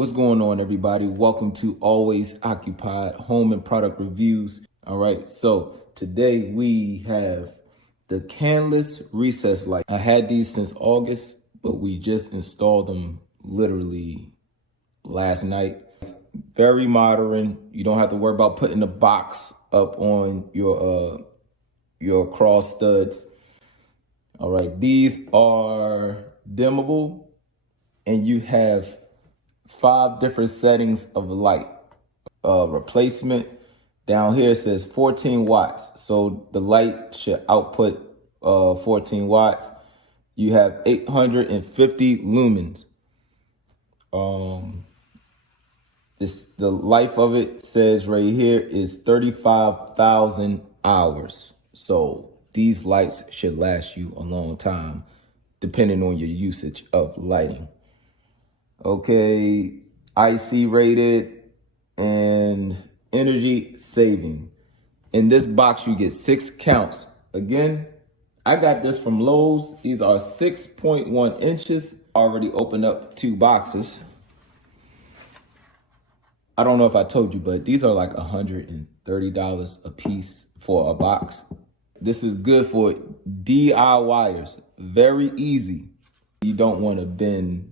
What's going on, everybody? Welcome to Always Occupied Home and Product Reviews. All right, so today we have the canless recess light. I had these since August, but we just installed them literally last night. It's very modern. You don't have to worry about putting the box up on your cross studs. All right, these are dimmable, and you have 5 different settings of light. Replacement down here says 14 watts. So the light should output 14 watts. You have 850 lumens. The life of it says right here is 35,000 hours. So these lights should last you a long time, depending on your usage of lighting. Okay, IC rated and energy saving. In this box, you get 6 counts. Again, I got this from Lowe's. These are 6.1 inches. Already opened up 2 boxes. I don't know if I told you, but these are like $130 a piece for a box. This is good for DIYers. Very easy. You don't want to bend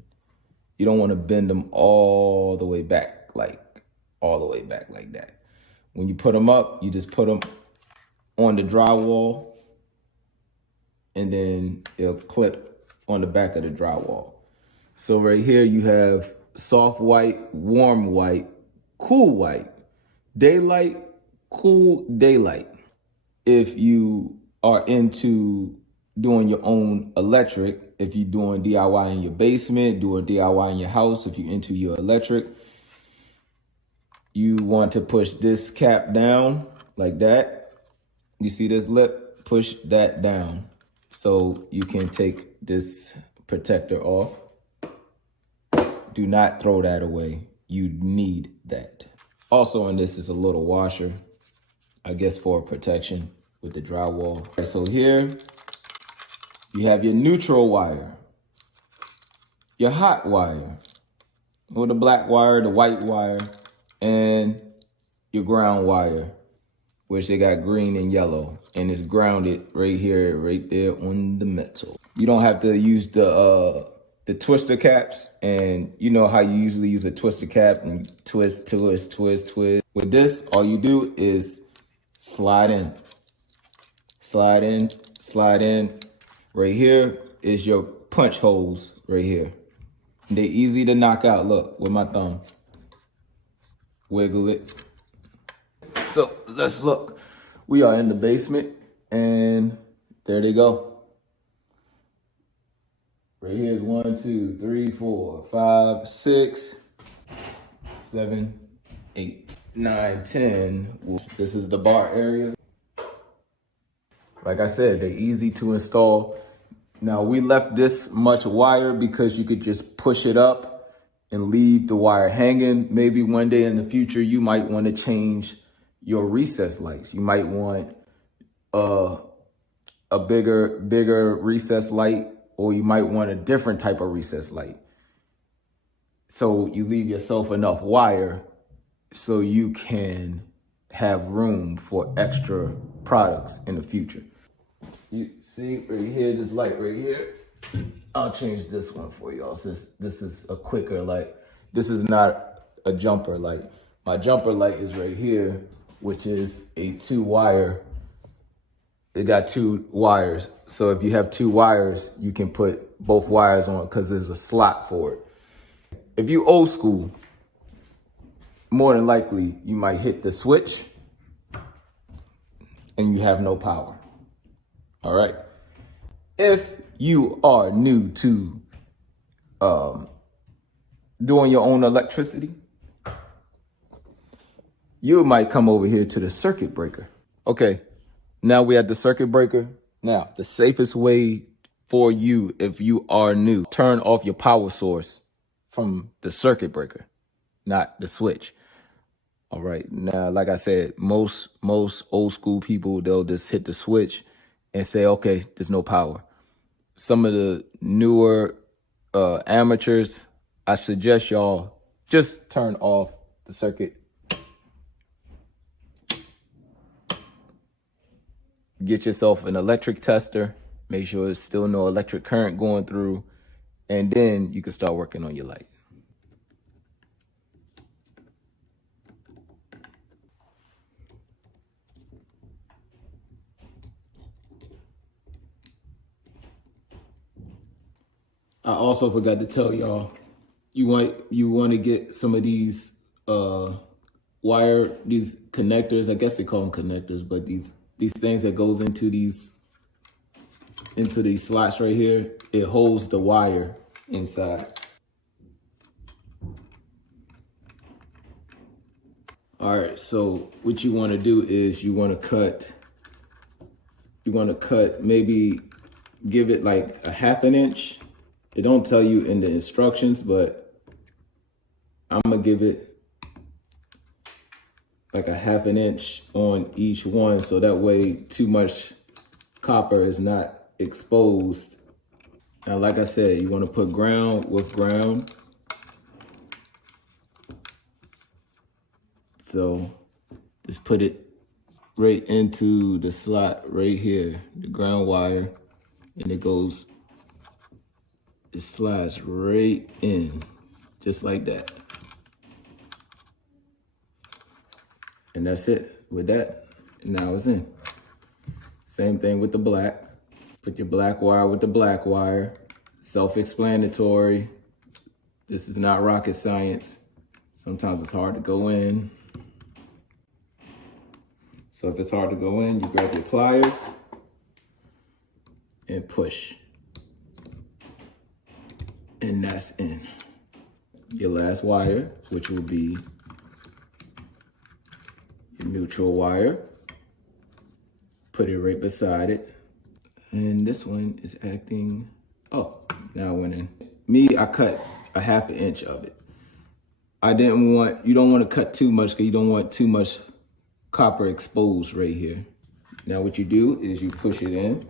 them all the way back, like that. When you put them up, you just put them on the drywall, and then it'll clip on the back of the drywall. So right here you have soft white, warm white, cool white, daylight, cool daylight. If you are into doing your own electric, if you're doing DIY in your basement, doing DIY in your house, if you're into your electric, you want to push this cap down like that. You see this lip? Push that down so you can take this protector off. Do not throw that away. You need that. Also in this is a little washer, I guess for protection with the drywall. Okay, so here you have your neutral wire, your hot wire, or the black wire, the white wire, and your ground wire, which they got green and yellow, and it's grounded right here, right there on the metal. You don't have to use the twister caps, and you know how you usually use a twister cap and twist, twist, twist, twist. With this, all you do is slide in, slide in, slide in. Right here is your punch holes right here. They're easy to knock out. Look, with my thumb. Wiggle it. So let's look. We are in the basement, and there they go. Right here is 1, 2, 3, 4, 5, 6, 7, 8, 9, 10. This is the bar area. Like I said, they're easy to install. Now, we left this much wire because you could just push it up and leave the wire hanging. Maybe one day in the future, you might want to change your recess lights. You might want a bigger recess light, or you might want a different type of recess light. So you leave yourself enough wire so you can have room for extra products in the future. You see right here, this light right here. I'll change this one for y'all since this is a quicker light. This is not a jumper light. My jumper light is right here, which is a 2-wire. It got 2 wires. So if you have 2 wires, you can put both wires on because there's a slot for it. If you old school, more than likely you might hit the switch and you have no power. All right. If you are new to doing your own electricity, you might come over here to the circuit breaker. Okay, now we at the circuit breaker. Now, the safest way for you, if you are new, turn off your power source from the circuit breaker, not the switch. All right, now, like I said, most old school people, they'll just hit the switch and say, okay, there's no power. Some of the newer amateurs, I suggest y'all just turn off the circuit. Get yourself an electric tester. Make sure there's still no electric current going through. And then you can start working on your light. I also forgot to tell y'all, you want to get some of these these connectors. I guess they call them connectors, but these things that goes into these slots right here. It holds the wire inside. All right, so what you want to do is you want to cut, maybe give it like a 1/2 inch. It don't tell you in the instructions, but I'm gonna give it like a 1/2 inch on each one, so that way too much copper is not exposed. Now, like I said, you want to put ground with ground. So just put it right into the slot right here, the ground wire, and it slides right in, just like that. And that's it with that. And now it's in. Same thing with the black. Put your black wire with the black wire. Self-explanatory. This is not rocket science. Sometimes it's hard to go in. So if it's hard to go in, you grab your pliers and push. And that's in. Your last wire, which will be your neutral wire. Put it right beside it. And this one is acting, oh, now it went in. Me, I cut a 1/2 inch of it. You don't want to cut too much because you don't want too much copper exposed right here. Now what you do is you push it in.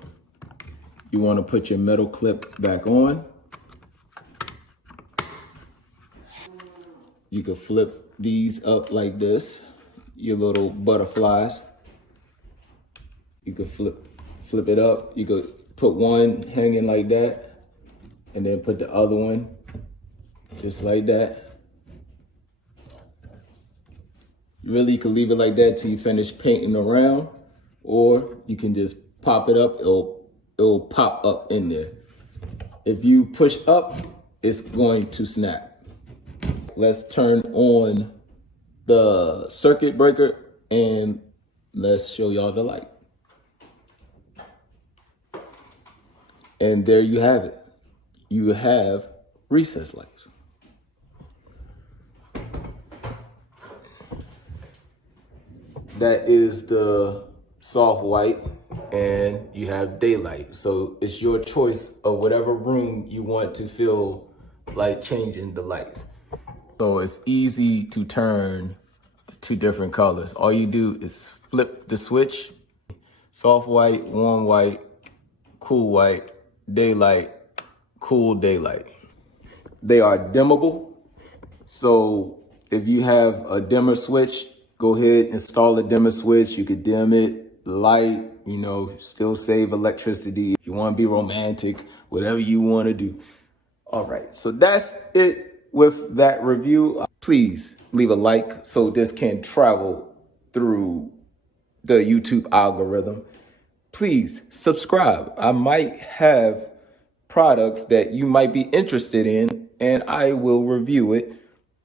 You want to put your metal clip back on. You can flip these up like this, your little butterflies. You can flip it up. You could put one hanging like that and then put the other one just like that. Really, you can leave it like that till you finish painting around, or you can just pop it up. It'll pop up in there. If you push up, it's going to snap. Let's turn on the circuit breaker and let's show y'all the light. And there you have it. You have recess lights. That is the soft white, and you have daylight. So it's your choice of whatever room you want to feel like changing the lights. So it's easy to turn to different colors. All you do is flip the switch, soft white, warm white, cool white, daylight, cool daylight. They are dimmable. So if you have a dimmer switch, go ahead, install a dimmer switch. You could dim it, light, still save electricity. If you want to be romantic, whatever you want to do. All right, so that's it with that review. Please leave a like so this can travel through the YouTube algorithm. Please subscribe. I might have products that you might be interested in, and I will review it.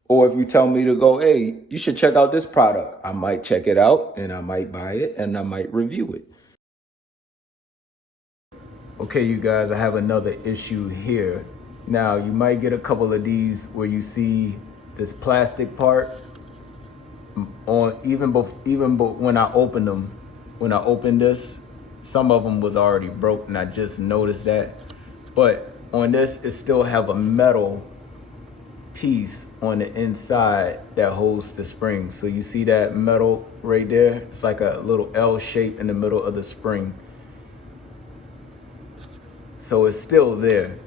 Or if you tell me to go, hey, you should check out this product, I might check it out and I might buy it and I might review it. Okay, you guys, I have another issue here. Now, you might get a couple of these where you see this plastic part on, even when I opened them, when I opened this, some of them was already broke and I just noticed that. But on this, it still have a metal piece on the inside that holds the spring. So you see that metal right there? It's like a little L shape in the middle of the spring. So it's still there.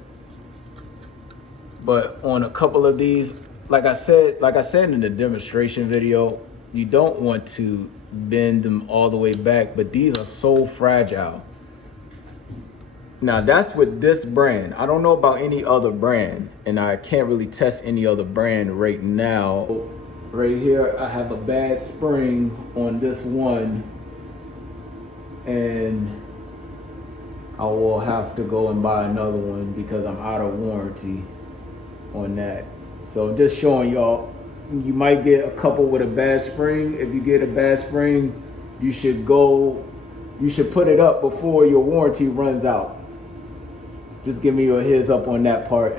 But on a couple of these, like I said in the demonstration video, you don't want to bend them all the way back, but these are so fragile. Now that's with this brand. I don't know about any other brand, and I can't really test any other brand right now. Right here, I have a bad spring on this one, and I will have to go and buy another one because I'm out of warranty on that. So just showing y'all, you might get a couple with a bad spring. If you get a bad spring, you should put it up before your warranty runs out. Just give me a heads up on that part.